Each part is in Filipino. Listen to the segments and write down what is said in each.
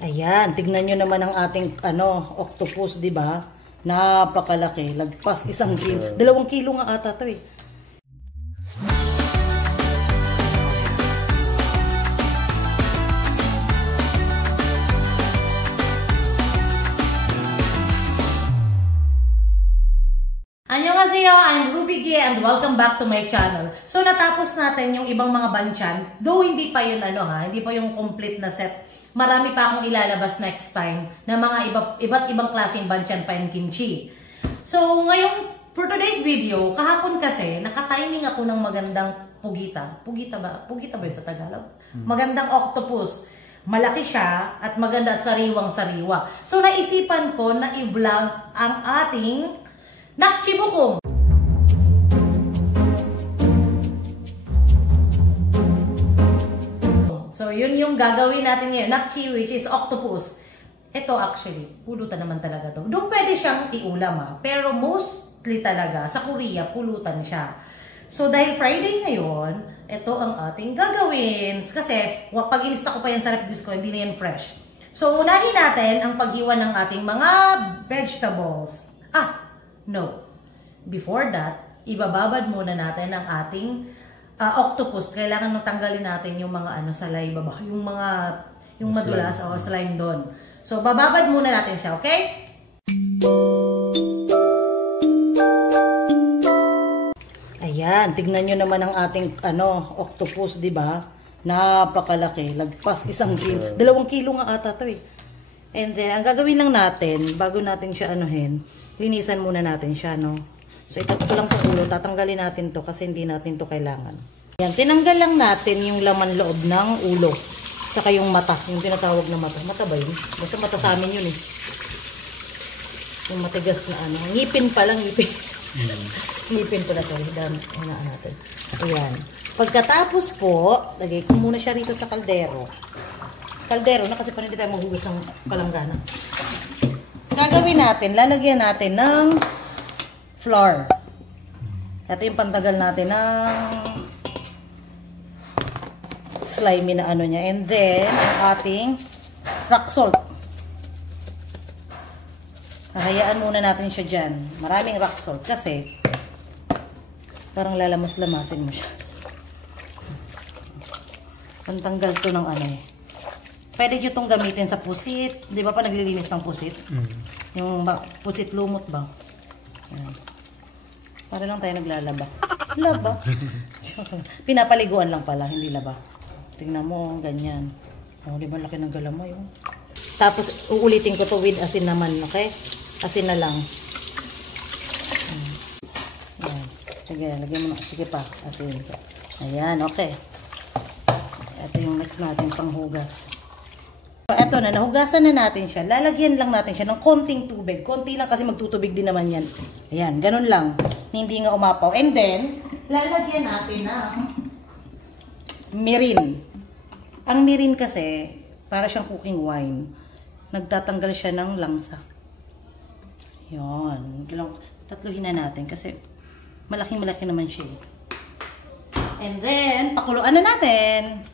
Ayan, tignan nyo naman ang ating octopus, di ba? Napakalaki, lagpas 1 kilo. 2 kilo nga ata 'to eh. Annyeonghaseyo, I'm Ruby G and welcome back to my channel. So natapos natin yung ibang mga banchan, though hindi pa yun hindi pa yung complete na set. Marami pa akong ilalabas next time na mga iba't ibang klaseng banchan pa and kimchi. So ngayon, for today's video, kahapon kasi nakatiming ako ng magandang pugita. Pugita ba? Pugita ba yun sa Tagalog? Magandang octopus. Malaki siya at maganda at sariwang-sariwa. So naisipan ko na i-vlog ang ating nakchi bukong. So, yun yung gagawin natin ngayon. Nakchi, which is octopus. Ito actually, pulutan naman talaga to. Doon pwede siyang iulam pero mostly talaga, sa Korea, pulutan siya. So, dahil Friday ngayon, ito ang ating gagawin. Kasi, pag inista ko pa yan sa ref ko, hindi na yan fresh. So, unahin natin ang paghiwa ng ating mga vegetables. No. Before that, ibababad muna natin ang ating octopus. Kailangan matanggalin natin yung mga salay baba, yung madulas o slime doon. So bababad muna natin siya, okay? Ayan, tignan nyo naman ang ating octopus, di ba? Napakalaki, lagpas 1 kilo. 2 kilo nga ata 'to eh. And then ang gagawin lang natin bago natin siya linisan muna natin siya, no? So, ito lang po ulo. Tatanggalin natin to kasi hindi natin to kailangan. Yan, tinanggal lang natin yung laman loob ng ulo. Saka yung mata, yung tinatawag na mata. Mata ba yun? Basta mata sa amin yun eh. Yung matigas na ngipin pala, ngipin. Ngipin pala, sorry. Hinaan natin. Ayan. Pagkatapos po, lagay ko muna siya rito sa kaldero. Kaldero na kasi pa hindi tayo maghugas ng palanggana. Gagawin natin, lalagyan natin ng flour. Ito yung pantagal natin ng slimy na niya. And then, ang ating rock salt. Hayaan muna natin siya dyan. Maraming rock salt kasi parang lalamas-lamasin mo siya. Pantanggal to ng Pwede nyo itong gamitin sa pusit. Di ba pa naglilinis ng pusit? Yung pusit lumot ba? Yan. Para lang tayo naglalaba. Laba. Pinapaliguan lang pala, hindi laba. Tingnan mo, ganyan. Di ba laki ng galamay? Tapos, uulitin ko to with asin naman, okay? Asin na lang. Ayan. Sige, lagyan mo na. Sige pa, asin. Ayan, okay. Ito yung next natin panghugas. Ito na, nahugasan na natin siya. Lalagyan lang natin siya ng konting tubig. Konti lang kasi magtutubig din naman yan. Ayan, ganun lang. Hindi nga umapaw. And then, lalagyan natin ng mirin. Ang mirin kasi, para siyang cooking wine. Nagtatanggal siya ng langsa. Ayan. Tatluhin na natin kasi malaking-malaki naman siya. And then, pakuluan na natin.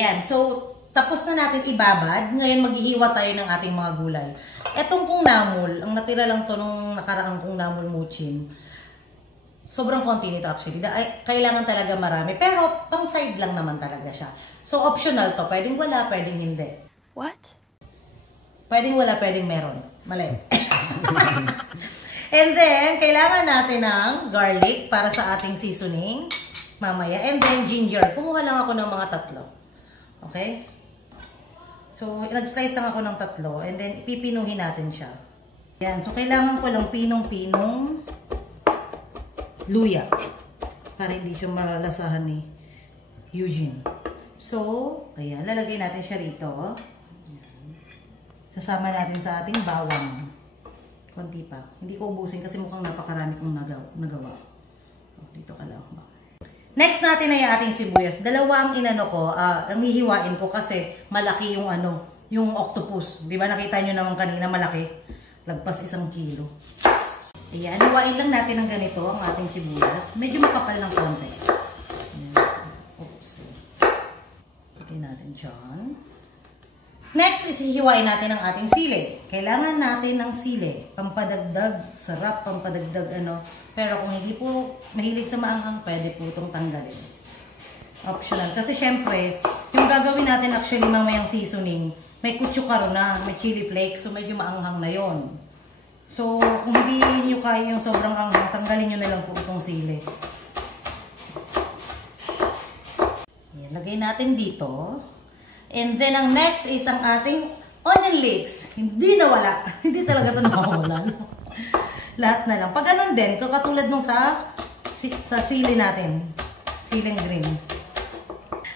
Yan. So, tapos na natin ibabad. Ngayon, maghihiwa tayo ng ating mga gulay. Etong kung namul, ang natira lang to nung nakaraang kung namul muchin. Sobrang konti nito actually. Kailangan talaga marami. Pero, pang side lang naman talaga siya. So, optional to. Pwedeng wala, pwedeng hindi. What? Pwedeng wala, pwedeng meron. Mali. And then, kailangan natin ng garlic para sa ating seasoning. Mamaya. And then, ginger. Kumuha lang ako ng mga 3. Okay? So, nag-slice lang ako ng 3 and then ipipinuhin natin siya. Yan. So, kailangan ko lang pinong-pinong luya para hindi siya malalasahan ni Eugene. So, ayan. Lalagay natin siya rito. Ayan. Sasama natin sa ating bawang. Konti pa. Hindi ko ubusin kasi mukhang napakarami kong nagawa. Dito ka lang. Next natin ay ating sibuyas. 2 ang ang hihiwain ko kasi malaki yung yung octopus. Di ba nakita nyo naman kanina malaki? Lagpas 1 kilo. Ayan, hiwain lang natin ng ganito ang ating sibuyas. Medyo makapal ng konti. Oops. Lagyan natin dyan. Next is hihiwain natin ang ating sili. Kailangan natin ng sili. Pampadagdag, sarap, pampadagdag ano. Pero kung hindi po mahilig sa maanghang, pwede po itong tanggalin. Optional. Kasi syempre, yung gagawin natin actually mamayang seasoning, may kutsukaro na, may chili flakes, so medyo maanghang na yon. So, kung hindi nyo kaya yung sobrang anghang, tanggalin nyo na lang po itong sili. Ayan, lagay natin dito. And then, ang next is ang ating onion leeks. Hindi nawala. Hindi talaga ito nakawala. Lahat na lang. Pag ganun din, kakatulad nung sa sili natin. Siling green.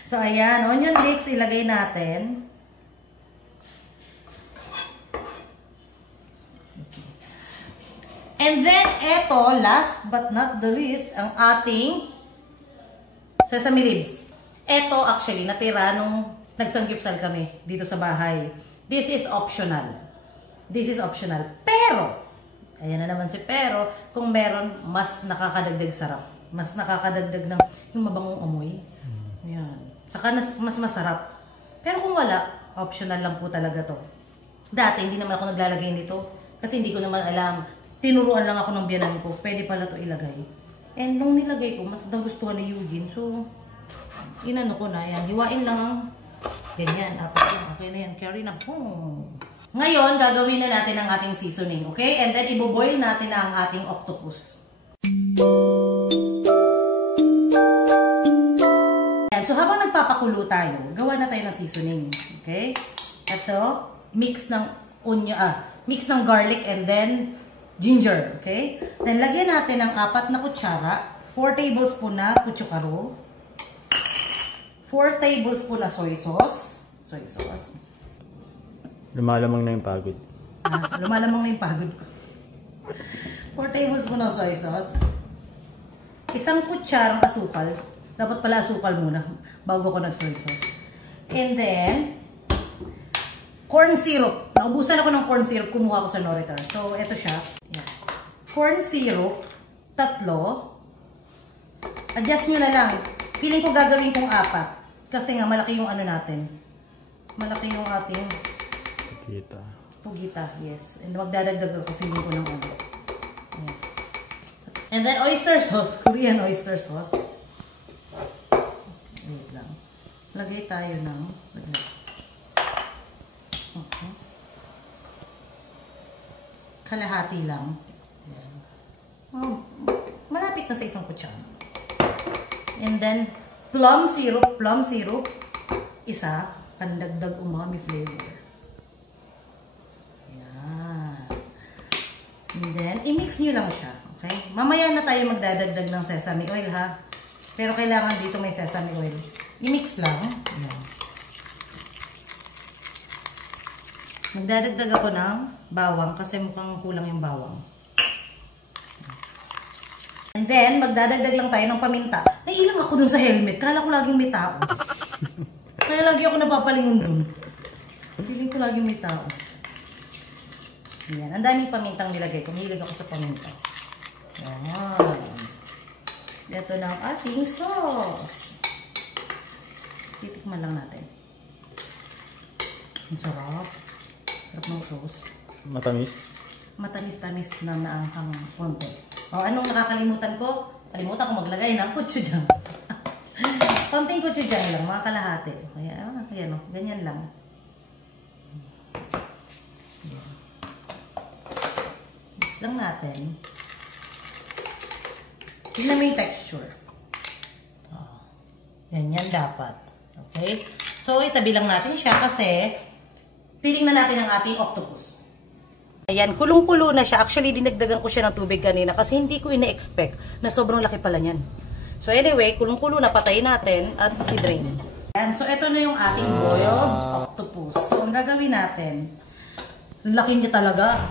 So, ayan. Onion leeks ilagay natin. And then, eto, last but not the least, ang ating sesame leaves. Eto, actually, natira nung nagsanggipsal kami dito sa bahay. This is optional. This is optional. Pero, ayan na naman si pero, kung meron, mas nakakadagdag sarap. Mas nakakadagdag ng yung mabangong amoy. Ayan. Saka mas masarap. Pero kung wala, optional lang po talaga to. Dati, hindi naman ako naglalagay nito. Kasi hindi ko naman alam. Tinuruan lang ako ng biyanan ko. Pwede pala to ilagay. And nung nilagay ko, mas nagustuhan ni Eugene. So, inano ko na yan. Hiwain lang ang ganyan. Apat lang. Okay na yan. Carry na. Ngayon, gagawin na natin ang ating seasoning. Okay? And then, iboboil natin ang ating octopus. Yan. So, habang nagpapakulo tayo, gawa na tayo ng seasoning. Okay? Ito, mix ng mix ng garlic and then ginger. Okay? Then, lagyan natin ng 4 na kutsara, 4 tablespoon na kutsukaro, 4 tablespoon na soy sauce. Soy sauce. Lumalamang na yung pagod. Lumalamang na yung pagod ko. 4 tablespoon na soy sauce. 1 kutsarang asukal. Dapat pala asukal muna bago ko nag-soy sauce. And then, corn syrup. Naubusan ako ng corn syrup. Kumuha ko sa Noritar. So, ito siya. Yan. Corn syrup. 3. Adjust nyo na lang. Feeling ko gagawin kong 4. Kasi nga, malaki yung ano natin. Malaki yung ating Pugita. Pugita, yes. And magdadagdag ako. Feeling ko ng ano. Yan. And then, oyster sauce. Korean oyster sauce. Wait lang. Lagay tayo ng kalahati lang. Oh, malapit na sa 1 kutsara. And then, plum syrup. Plum syrup. 1. Pandagdag umami flavor. Yan. And then, i-mix nyo lang siya. Okay? Mamaya na tayo magdadagdag ng sesame oil, ha? Pero kailangan dito may sesame oil. I-mix lang. Yan. Magdadagdag ako ng bawang kasi mukhang kulang yung bawang. And then, magdadagdag lang tayo ng paminta. Nailang ako dun sa helmet. Kala ko laging may tao. Kaya lagi ako napapalingon dun. Feeling ko laging may tao. Yan. Ang daming pamintang nilagay ko. Mahilig ako sa paminta. Yan. Ito na ang ating sauce. Titikman lang natin. Ang sarap. Sarap ng sauce. Matamis? Matamis-tamis na naanghang konti. O, anong nakakalimutan ko? Kalimutan ko maglagay ng gochujang. Konting gochujang lang, mga kalahati. Ayan o, ganyan lang. Mix lang natin. Tignan mo yung texture. Ganyan dapat. Okay? So, itabi lang natin siya kasi titingnan natin ang ating octopus. Ayan, kulong-kulo na siya. Actually, dinagdagan ko siya ng tubig kanina kasi hindi ko ina-expect na sobrang laki pala niyan. So anyway, kulong-kulo na, patayin natin at i-drain. Ayan, so ito na yung ating boiled octopus. So ang gagawin natin, laki niya talaga.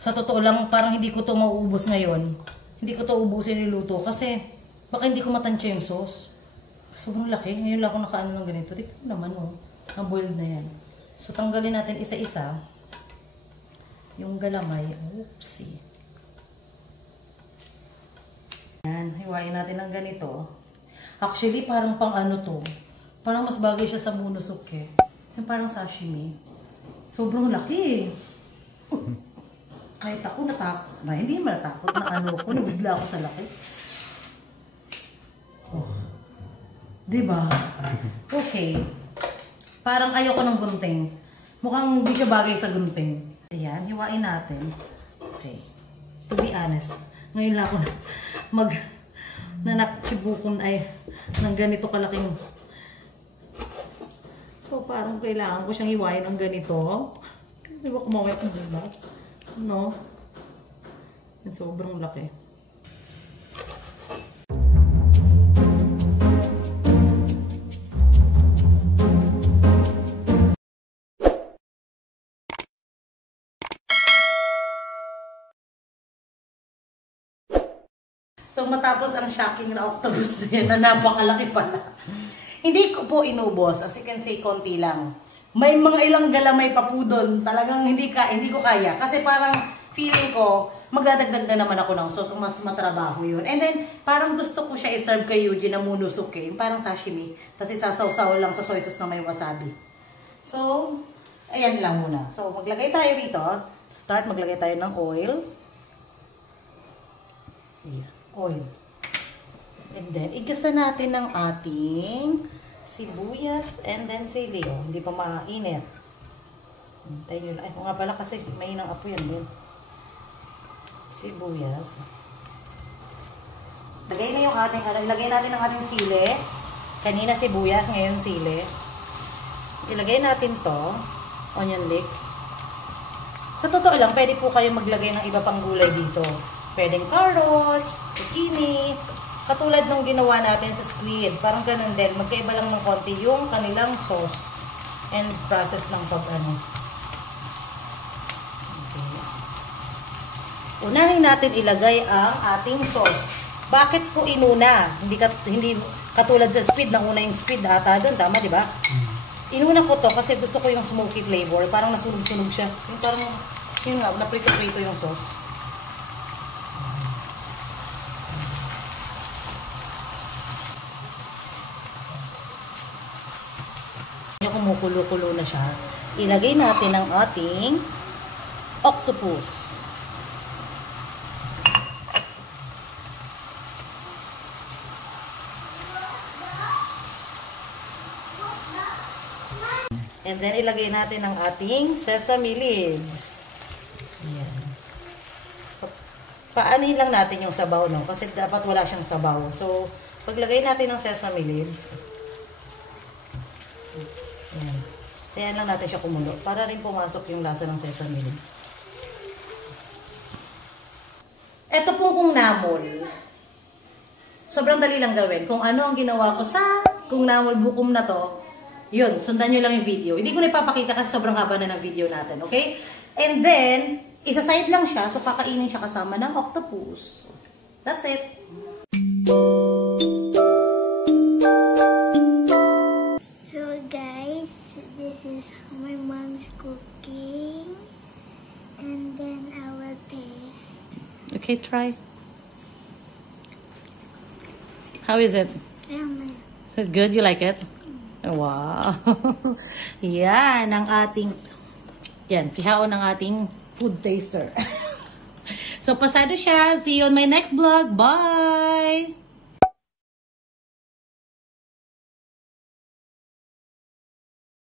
Sa totoo lang, parang hindi ko to mauubos ngayon. Hindi ko to ubusin niluto kasi baka hindi ko matansya yung sauce. Sobrang laki. Ngayon lang ako nakaano ng ganito. Tignan naman oh, na-boiled na yan. So tanggalin natin isa-isa. Yung galamay, oopsie. Yan, hiwain natin ng ganito. Actually, parang pang ano to. Parang mas bagay siya sa munosuke. Yung parang sashimi. Sobrang laki eh. Kahit ako natakot na, hindi naman natakot na ano ko, nabigla ako sa laki. Oh. Diba? Okay. Parang ayoko ng gunting. Mukhang hindi siya bagay sa gunting. Ayan, hiwain natin. Okay. To be honest, ngayon lang ako nanakchibukon ay ng ganito kalaking. So, parang kailangan ko siyang hiwain ng ganito. Kasi baka kumawin ko, diba? No? Yan, sobrang laki. So, matapos ang shocking na octopus na napakalaki pala. Hindi ko po inubos. As you can see, konti lang. May mga ilang galamay pa po doon. Talagang hindi ko kaya. Kasi parang feeling ko, magdadagdag na naman ako ng sauce. Mas matrabaho yun. And then, parang gusto ko siya i-serve kay Yuji na munosuke. Yung parang sashimi. Tapos isasaw-saw lang sa soy sauce na may wasabi. So, ayan lang muna. So, maglagay tayo dito. To start, maglagay tayo ng oil. Yeah. Oil. And then, igasa natin ng ating sibuyas and then sili. Oh, hindi pa mainit. Hintayin nyo lang. Ay, nga pala kasi may inang apo yan din. Sibuyas. Lagay natin ang ating sili. Kanina sibuyas, ngayon sili. Ilagay natin to. Onion leeks. Sa totoo lang, pwede po kayo maglagay ng iba pang gulay dito. Pwedeng carrots, zucchini, katulad nung ginawa natin sa squid. Parang ganun din. Magkaiba lang ng konti yung kanilang sauce and process ng pag-ano. Okay. Unahin natin ilagay ang ating sauce. Bakit po inuna? Hindi katulad sa squid, nauna yung squid ata doon. Tama, di ba? Inuna ko to kasi gusto ko yung smoky flavor. Parang nasunog-sunog siya. Yung parang, yun nga, naprito-prito yung sauce. Kumukulo-kulo na siya. Ilagay natin ang ating octopus. And then ilagay natin ang ating sesame leaves. Ayan. Paanin lang natin yung sabaw, no? Kasi dapat wala siyang sabaw. So, paglagay natin ng sesame leaves, ayan. Kaya lang natin siya kumulo. Para rin pumasok yung lasa ng sesame leaves. Ito po kung namol. Sobrang dali lang gawin. Kung ano ang ginawa ko sa kung namol bukom na to, yun, sundan nyo lang yung video. Hindi ko na ipapakita kasi sobrang haba na ng video natin. Okay? And then, isa-side lang siya. So, kakainin siya kasama ng octopus. That's it. This is my mom's cooking, and then I will taste. Okay, try. How is it? Yummy. Is it good? You like it? Wow. Yan, ang ating, yan, si Hao ng ating food taster. So, pasado siya. See you on my next vlog. Bye!